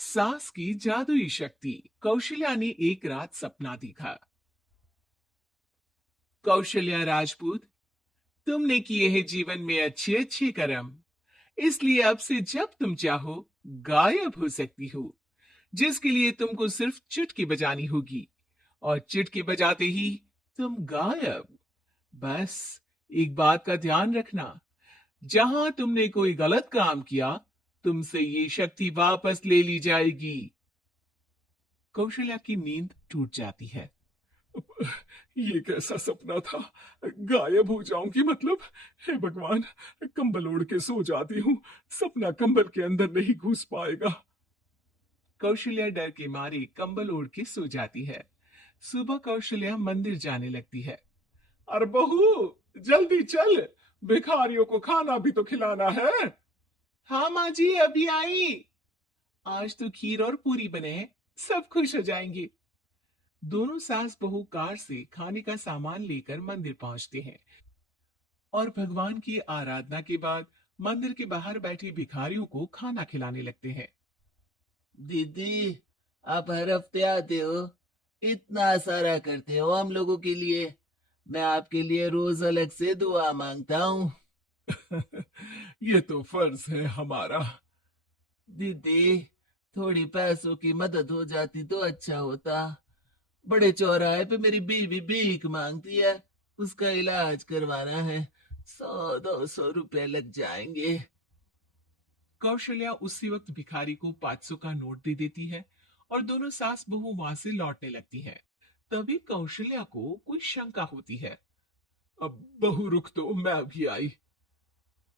सास की जादुई शक्ति। कौशल्या ने एक रात सपना देखा। कौशल्या राजपूत, तुमने किए हैं जीवन में अच्छे अच्छे कर्म, इसलिए अब से जब तुम चाहो गायब हो सकती हो, जिसके लिए तुमको सिर्फ चुटकी बजानी होगी और चुटकी बजाते ही तुम गायब। बस एक बात का ध्यान रखना, जहां तुमने कोई गलत काम किया, तुमसे ये शक्ति वापस ले ली जाएगी। कौशल्या की नींद टूट जाती है। ये कैसा सपना था? गायब हो जाऊंगी मतलब? हे भगवान, कंबल ओढ़ के सो जाती हूँ, सपना कंबल के अंदर नहीं घुस पाएगा। कौशल्या डर के मारे कंबल ओढ़ के सो जाती है। सुबह कौशल्या मंदिर जाने लगती है। अरे बहू, जल्दी चल, भिखारियों को खाना भी तो खिलाना है। हाँ माँ जी, अभी आई। आज तो खीर और पूरी बने हैं, सब खुश हो जाएंगे। दोनों सास बहू कार से खाने का सामान लेकर मंदिर पहुंचते हैं और भगवान की आराधना के बाद मंदिर के बाहर बैठे भिखारियों को खाना खिलाने लगते हैं। दीदी, आप हर हफ्ते आते हो, इतना सारा करते हो हम लोगों के लिए। मैं आपके लिए रोज अलग से दुआ मांगता हूँ। ये तो फर्ज है हमारा। दीदी, थोड़ी पैसों की मदद हो जाती तो अच्छा होता। बड़े चौराहे पे मेरी बीवी भीख मांगती है, उसका इलाज करवाना है। 100-200 रुपए लग जाएंगे। कौशल्या उसी वक्त भिखारी को 500 का नोट दे देती है और दोनों सास बहू वहां से लौटने लगती हैं। तभी कौशल्या को कोई शंका होती है। अब बहू रुक, तो मैं भी आई।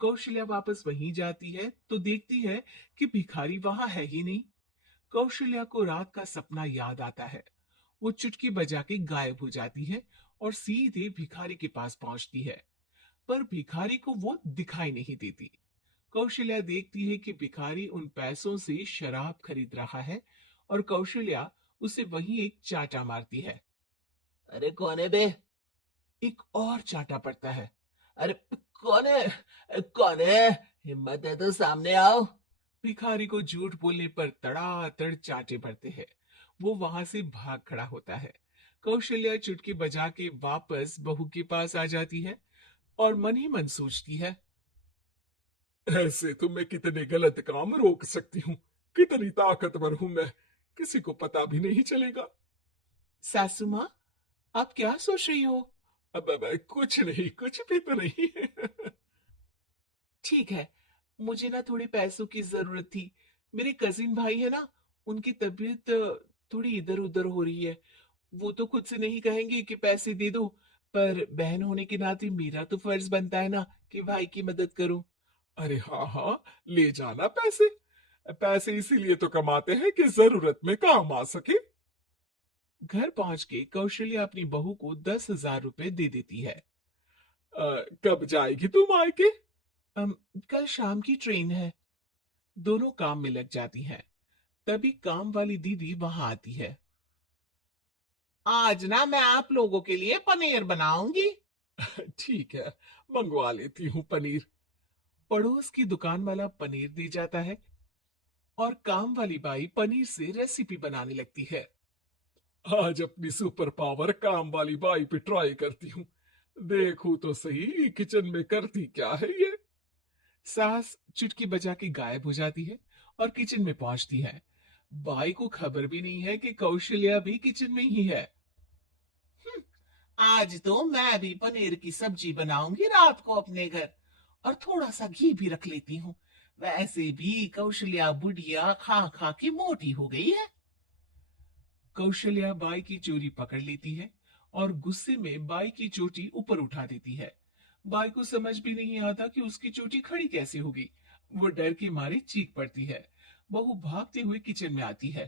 कौशल्या वापस वहीं जाती है तो देखती है कि भिखारी वहां है ही नहीं। कौशल्या को रात का सपना याद आता है। वो चुटकी बजा के गायब हो जाती है और सीधे भिखारी के पास पहुंचती है, पर भिखारी को वो दिखाई नहीं देती। कौशल्या देखती है कि भिखारी उन पैसों से शराब खरीद रहा है और कौशल्या उसे वहीं एक चाटा मारती है। अरे कौन है बे? एक और चाटा पड़ता है। अरे कौन है? कौन है? हिम्मत है तो सामने आओ। भिखारी को झूठ बोलने पर तड़ातड़ चाटे पड़ते हैं। वो वहां से भाग खड़ा होता है। कौशल्या चुटकी बजा के वापस बहू के पास आ जाती है और मन ही मन सोचती है। ऐसे तो मैं कितने गलत काम रोक सकती हूँ, कितनी ताकतवर हूं मैं, किसी को पता भी नहीं चलेगा। सासू माँ, आप क्या सोच रही हो? अब कुछ नहीं, कुछ भी तो नहीं है। ठीक है, मुझे ना थोड़े पैसों की जरूरत थी। मेरे कजिन भाई है ना, उनकी तबीयत थोड़ी इधर उधर हो रही है। वो तो खुद से नहीं कहेंगे कि पैसे दे दो, पर बहन होने के नाते मेरा तो फर्ज बनता है ना कि भाई की मदद करूं। अरे हाँ हाँ, ले जाना पैसे। पैसे इसीलिए तो कमाते हैं कि जरूरत में काम आ सके। घर पहुंच के कौशल्या अपनी बहू को 10,000 रुपए दे देती है। कब जाएगी तुम मायके? अम, कल शाम की ट्रेन है। दोनों काम में लग जाती हैं। तभी काम वाली दीदी वहां आती है। आज ना मैं आप लोगों के लिए पनीर बनाऊंगी। ठीक है, मंगवा लेती हूँ पनीर। पड़ोस की दुकान वाला पनीर दे जाता है और काम वाली बाई पनीर से रेसिपी बनाने लगती है। आज अपनी सुपर पावर काम वाली बाई पे ट्राई करती हूँ, देखूं तो सही किचन में करती क्या है ये। सास चुटकी बजा के गायब हो जाती है और किचन में पहुंचती है। बाई को खबर भी नहीं है कि कौशल्या भी किचन में ही है। आज तो मैं भी पनीर की सब्जी बनाऊंगी रात को अपने घर, और थोड़ा सा घी भी रख लेती हूँ। वैसे भी कौशल्या बुढ़िया खा खा के मोटी हो गई है। कौशल्या बाई की चोरी पकड़ लेती है और गुस्से में बाई की चोटी ऊपर उठा देती है। बाई को समझ भी नहीं आता कि उसकी चोटी खड़ी कैसे हो गई। वो डर के मारे चीख पड़ती है। बहू भागते हुए किचन में आती है।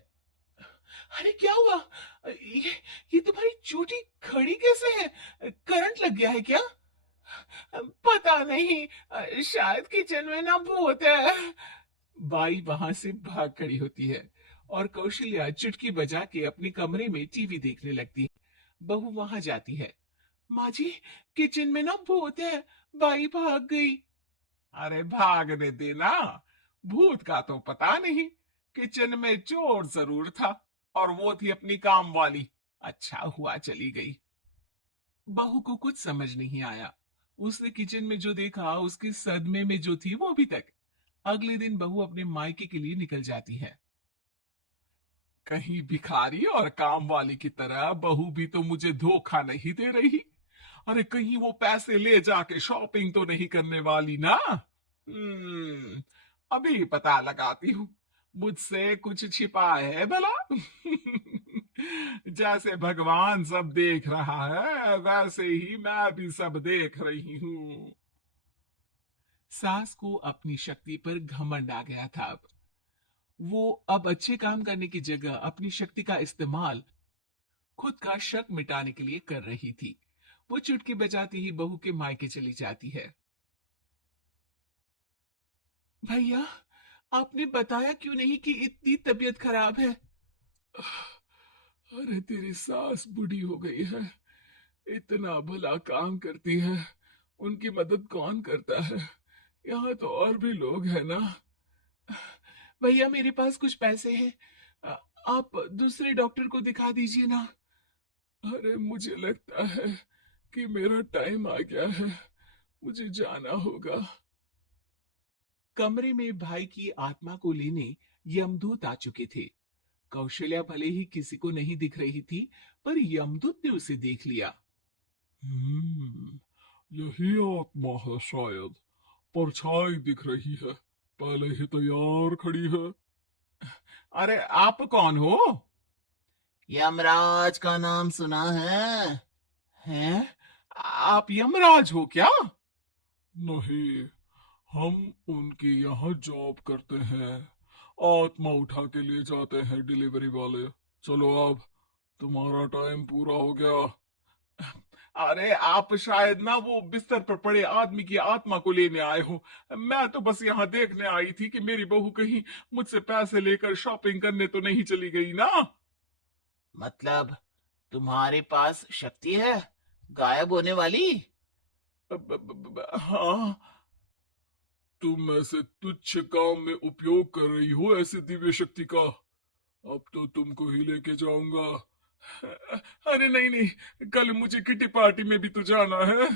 अरे क्या हुआ? ये ये तुम्हारी चोटी खड़ी कैसे है? करंट लग गया है क्या? पता नहीं, शायद किचन में ना भूत है। बाई वहां से भाग खड़ी होती है और कौशल्या चुटकी बजा के अपने कमरे में टीवी देखने लगती है। बहू वहां जाती है। माँ जी, किचन में ना भूत है, बाई भाग गई। अरे भागने देना, भूत का तो पता नहीं, किचन में चोर जरूर था, और वो थी अपनी काम वाली। अच्छा हुआ चली गई। बहू को कुछ समझ नहीं आया। उसने किचन में जो देखा उसके सदमे में जो थी वो अभी तक। अगले दिन बहू अपने मायके के लिए निकल जाती है। कहीं भिखारी और काम वाली की तरह बहू भी तो मुझे धोखा नहीं दे रही। अरे कहीं वो पैसे ले जाके शॉपिंग तो नहीं करने वाली ना। अभी पता लगाती हूँ। मुझसे कुछ छिपा है भला। जैसे भगवान सब देख रहा है वैसे ही मैं भी सब देख रही हूँ। सास को अपनी शक्ति पर घमंड आ गया था। अब वो अब अच्छे काम करने की जगह अपनी शक्ति का इस्तेमाल खुद का शक मिटाने के लिए कर रही थी। वो चुटकी बजाती ही बहू के मायके चली जाती है। भैया, आपने बताया क्यों नहीं कि इतनी तबीयत खराब है? अरे तेरी सास बूढ़ी हो गई है, इतना भला काम करती है, उनकी मदद कौन करता है? यहाँ तो और भी लोग हैं ना। भैया, मेरे पास कुछ पैसे हैं। आप दूसरे डॉक्टर को दिखा दीजिए ना। अरे मुझे लगता है कि मेरा टाइम आ गया है, मुझे जाना होगा। कमरे में भाई की आत्मा को लेने यमदूत आ चुके थे। कौशल्या भले ही किसी को नहीं दिख रही थी, पर यमदूत ने उसे देख लिया। हम्म, यही आत्मा है शायद, परछाई दिख रही है, पहले ही तैयार खड़ी है। अरे आप कौन हो? यमराज का नाम सुना है? हैं? आप यमराज हो क्या? नहीं, हम उनके यहाँ जॉब करते हैं, आत्मा उठा के ले जाते हैं डिलीवरी वाले। चलो अब, तुम्हारा टाइम पूरा हो गया। अरे आप शायद ना वो बिस्तर पर पड़े आदमी की आत्मा को लेने आए हो। मैं तो बस यहाँ देखने आई थी कि मेरी बहू कहीं मुझसे पैसे लेकर शॉपिंग करने तो नहीं चली गई ना। मतलब तुम्हारे पास शक्ति है गायब होने वाली? हाँ। तुम ऐसे तुच्छ काम में उपयोग कर रही हो ऐसी दिव्य शक्ति का, अब तो तुमको ही लेके जाऊंगा। अरे नहीं नहीं, कल मुझे किटी पार्टी में भी तो जाना है।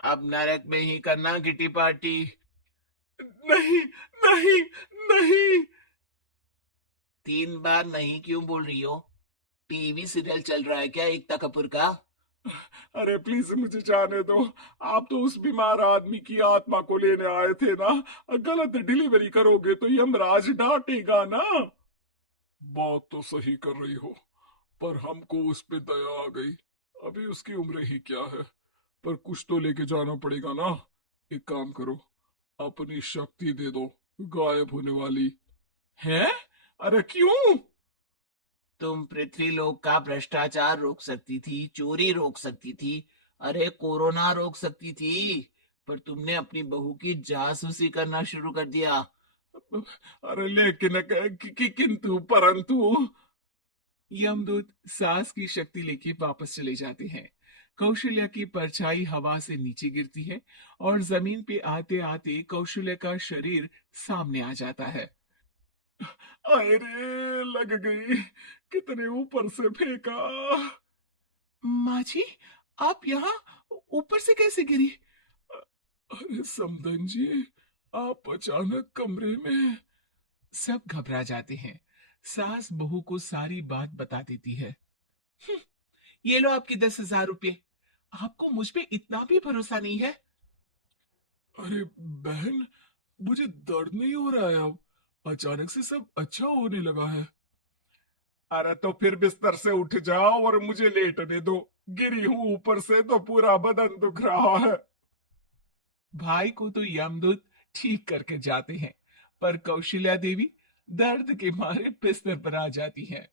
अब नरक में ही करना किटी पार्टी। नहीं नहीं नहीं। 3 बार नहीं क्यों बोल रही हो? टीवी सीरियल चल रहा है क्या एकता कपूर का? अरे प्लीज मुझे जाने दो। आप तो उस बीमार आदमी की आत्मा को लेने आए थे ना। गलत डिलीवरी करोगे तो यमराज डांटेगा ना। बात तो सही कर रही हो, पर हमको उस पे दया आ गई। अभी उसकी उम्र ही क्या है, पर कुछ तो लेके जाना पड़ेगा ना। एक काम करो, अपनी शक्ति दे दो, गायब होने वाली। है? अरे क्यों? तुम पृथ्वीलोक का भ्रष्टाचार रोक सकती थी, चोरी रोक सकती थी, अरे कोरोना रोक सकती थी, पर तुमने अपनी बहू की जासूसी करना शुरू कर दिया। अरे लेकिन किंतु परंतु। यमदूत सास की शक्ति लेके वापस चले जाते हैं। कौशल्या की परछाई हवा से नीचे गिरती है और जमीन पे आते आते कौशल्या का शरीर सामने आ जाता है। अरे लग गई, कितने ऊपर से फेंका। माँ जी, आप यहाँ ऊपर से कैसे गिरी? अरे समधन जी, आप अचानक कमरे में। सब घबरा जाते हैं। सास बहू को सारी बात बता देती है। "हम्म, ये लो आपके 10,000 रुपये। आपको मुझ पे इतना भी भरोसा नहीं है?" अरे बहन, मुझे दर्द नहीं हो रहा है अब, अचानक से सब अच्छा होने लगा है। अरे तो फिर बिस्तर से उठ जाओ और मुझे लेटने दो। गिरी हूं ऊपर से तो पूरा बदन दुख रहा है। भाई को तो यमदूत ठीक करके जाते हैं, पर कौशल्या देवी दर्द के मारे बिस्तर पर आ जाती हैं।